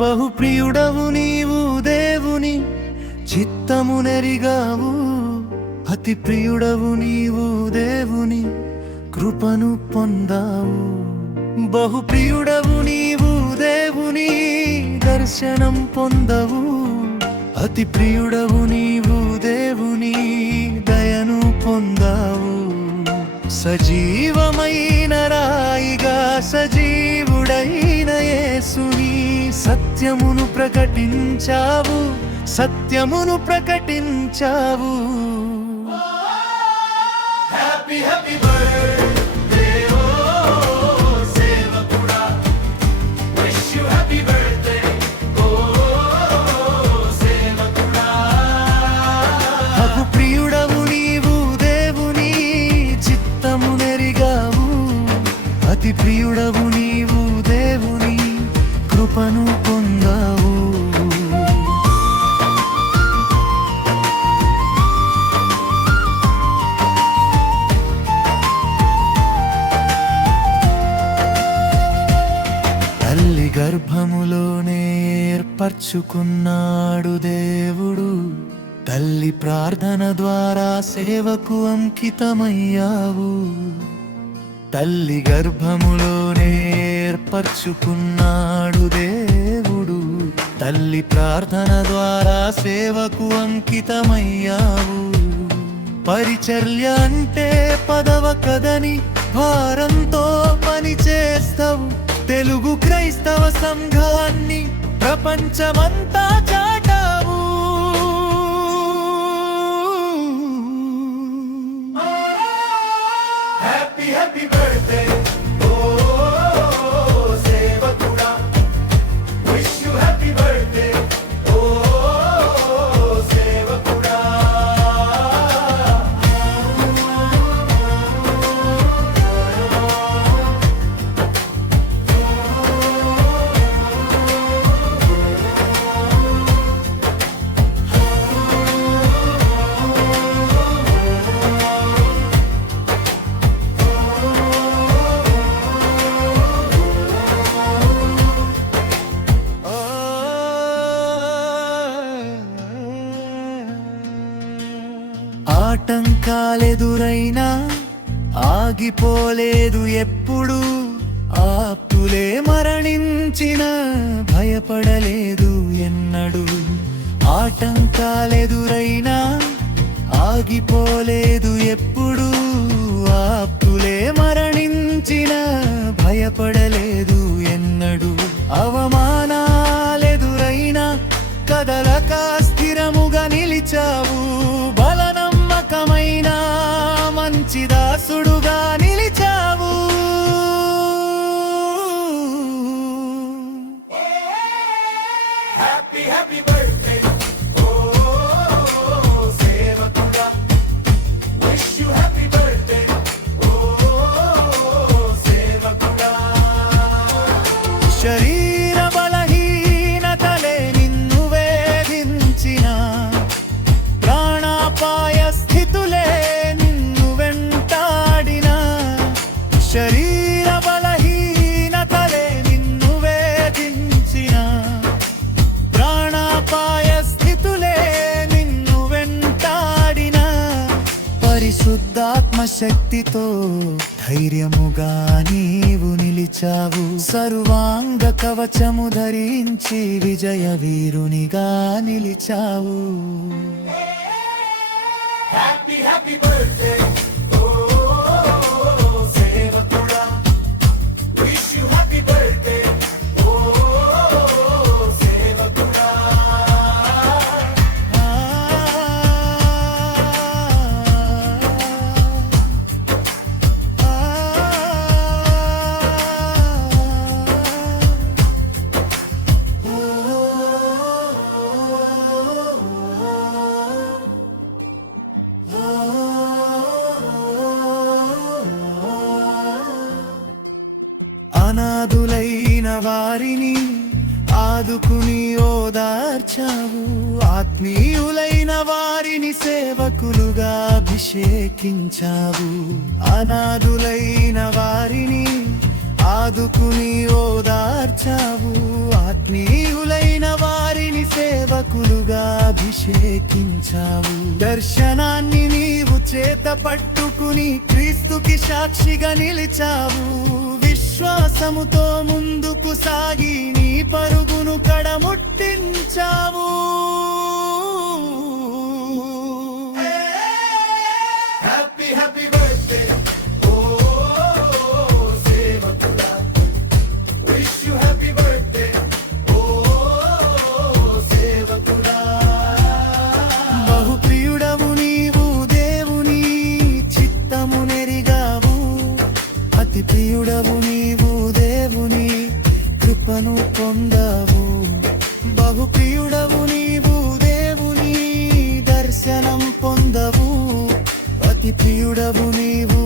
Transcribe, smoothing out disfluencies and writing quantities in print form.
బహుప్రియుడవు నీవు దేవుని చిత్తమునెరిగావు, అతి ప్రియుడవు నీవు దేవుని కృపను పొందావు. బహుప్రియుడవు నీవు దేవుని దర్శనం పొందవు, అతి ప్రియుడవు నీవు దేవుని దయను పొందావు. సజీవమైన రాయిగా సజీవుడైన యేసుని సత్యమును ప్రకటించావు, సత్యమును ప్రకటించావు. హ్యాపీ హ్యాపీ బర్త్డే ఓ సేవకుడా, విష్ యు హ్యాపీ బర్త్డే ఓ సేవకుడా. బహుప్రియుడవు నీవు దేవుని చిత్తమునెరిగావు, అతి ప్రియుడవు నీవు దేవుని కృపను పొందావు. తల్లి గర్భములోనే ఏర్పరచుకున్నాడు దేవుడు, తల్లి ప్రార్థన ద్వారా సేవకు అంకితమయ్యావు. తల్లి గర్భములోనే ఏర్పరచుకున్నాడు దేవుడు, తల్లి ప్రార్థన ద్వారా సేవకు అంకితమయ్యావు. పరిచర్య అంటే పదవ కదని భారంతో పనిచేస్తావు, తెలుగు క్రైస్తవ సంఘాన్ని ప్రపంచమంతా చాటావు. హ్యాపీ హ్యాపీ బర్త్డే ఓ సేవకుడా, విష్ యు హ్యాపీ బర్త్డే ఓ సేవకుడా. ఆటంకాలెదురైనా ఆగిపోలేదు ఎప్పుడు, ఆప్తులే మరణించిన భయపడలేదు ఎన్నడు. ఆటంకాలెదురైనా ఆగిపోలేదు ఎప్పుడు, ఆప్తులే మరణించిన భయపడలేదు ఎన్నడు. అవమానాలెదురైనా కదలక స్థిరముగా నిలిచావు, బలనమ్మకమైన మంచి దాసుడుగా నిలిచావు. హ్యాపీ హ్యాపీ బర్త్డే ఓ సేవకుడా, విష్ యు హ్యాపీ బర్త్డే ఓ సేవకుడా. శరీర బలహీనతలే నిన్ను వేధించిన, ప్రాణాపాయ స్థితులే నిన్ను వెంటాడిన, శరీర బలహీనతలే నిన్ను వేధించిన, ప్రాణాపాయ స్థితులే నిన్ను వెంటాడిన, పరిశుద్ధాత్మ శక్తితో ధైర్యముగా నీవు నిలిచావు. సర్వాంగ కవచము ధరించి విజయ వీరునిగా నిలిచావు. హ్యాపీ హ్యాపీ బర్త్డే ఓ సేవకుడా, విష్ యు హ్యాపీ బర్త్డే ఓ సేవకుడా. అనాథులైన వారిని ఆదుకుని ఓదార్చావు, ఆత్మీయులైన వారిని సేవకులుగా అభిషేకించావు. అనాథులైన వారిని ఆదుకుని ఓదార్చావు. ఆత్మీయులైన వారిని సేవకులుగా అభిషేకించావు. దర్శనాన్ని నీవు చేత పట్టుకుని క్రీస్తుకి సాక్షిగా నిలిచావు. విశ్వాసముతో ముందుకు సాగి నీ పరుగును కడముట్టించావు. హ్యాపీ హ్యాపీ బర్త్డే ఓ సేవకుడా, విష్ యు హ్యాపీ బర్త్డే ఓ సేవకుడా. బహుప్రియుడవు నీవు, దేవుని చిత్తము నెరిగావు. అతి ప్రియుడవు నీవు, దేవుని కృపను పొందావు. బహుప్రియుడవు నీవు, దేవుని దర్శనం పొందవు. అతి ప్రియుడవు నీవు,